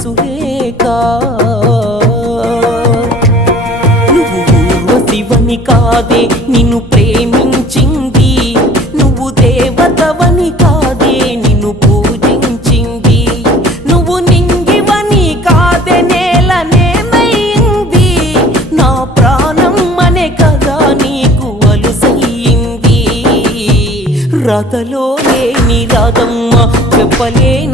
సురేఖ నువ్వు ఊర్వశివని కాదే నిన్ను ప్రేమించింది, నువ్వు దేవతవని కాదే నిన్ను పూజించింది, నువ్వు నింగివని కాదే నేలనేమైంది, నా ప్రాణం అనే కదా నీకు అలుసయ్యింది. రాతలో లేని రాధమ్మ చెప్పలేను